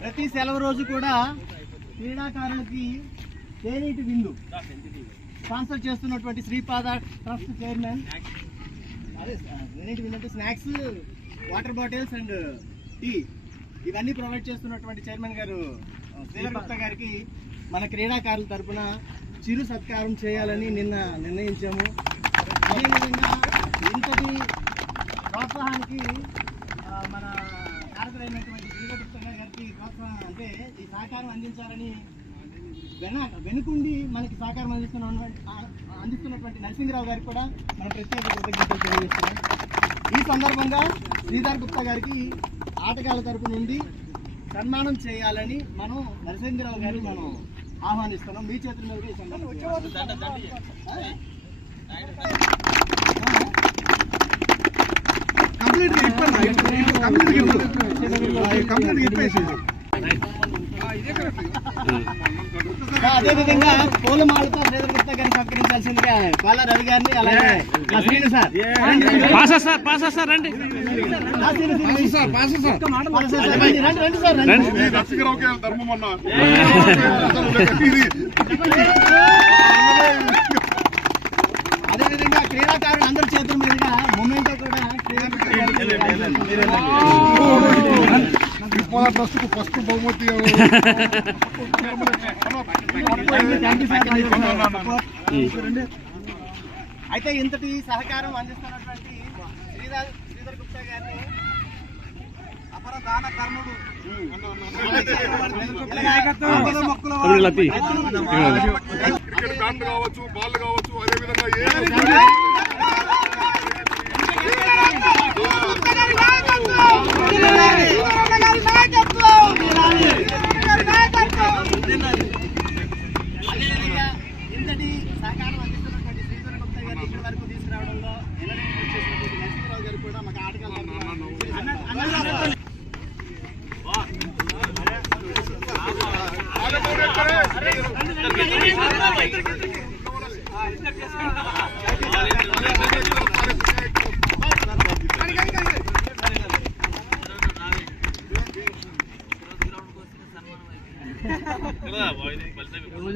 ప్రతి సెలవు రోజు కూడా క్రీడాకారులకి తేనీటి విందు స్పాన్సర్ చేస్తున్నటువంటి శ్రీపాద ట్రస్ట్ చైర్మన్. అదే తేనీటి విందు అంటే snacks water bottles and tea. ఇవన్నీ ప్రొవైడ్ చేస్తున్నటువంటి చైర్మన్ గారు శ్రీగుప్త గారికి మన క్రీడాకారుల తరఫున చిరు సత్కారం చేయాలని నిన్న నిర్ణయించాము. అదేవిధంగా ఇంతటి ప్రోత్సాహానికి ఆ, మన కారకులైనటువంటి శ్రీధర్ గుప్తా గారికి ప్రోత్సాహం అంటే ఈ సహకారం అందించాలని వెన వెనుకుండి మనకి సహకారం అందిస్తున్న అందిస్తున్నటువంటి నరసింహరావు గారికి కూడా మనం ప్రత్యేక కృతజ్ఞతలు తెలియజేస్తున్నాం. ఈ సందర్భంగా శ్రీధర్ గుప్తా గారికి ఆటగాళ్ళ తరపు నుండి సన్మానం చేయాలని మనం నరసింహరావు గారిని మనం ఆహ్వానిస్తున్నాం. మీ చేతుల మీదుగా ఈ సన్మానం కంప్లీట్గా ఇప్పండి. కంప్లీట్ కంప్లీట్ ఇప్పేసి అదే విధంగా పూలమాలతో శ్రీధర్ గుప్తా గారిని సత్కరించాల్సిందిగా కోల రవి గారిని అలాగే Srinu sir. Pasha sir Pasha sir రండి. ఆ శ్రీను, శ్రీను. సార్ పాస్ సార్. పాల సార్, సార్, రండి, రండి, రండి. సార్, రండి. దర్శకరావుకే ధర్మం అన్న. అదేవిధంగా క్రీడాకారులు అందరి చేతుల మీదుగా మొమెంటో కూడా శ్రీధర్ గుప్తా గారికి ట్రస్ట్కు ఫస్ట్ బహుమతి. అయితే ఇంతటి సహకారం అందిస్తున్నటువంటి శ్రీధర్ శ్రీధర్ గుప్తా గారిని అపర దాన క్రికెట్ బ్యాట్లు కావచ్చు బాల్ కావచ్చు అదే విధంగా ఏ టీంని ఇక్కడ వరకు తీసుకురావడంలో ఎన్ఎస్రావు గారు కూడా మాకు ఆటగాళ్ళు కదా బాయ్ ఫలితం ఇప్పుడు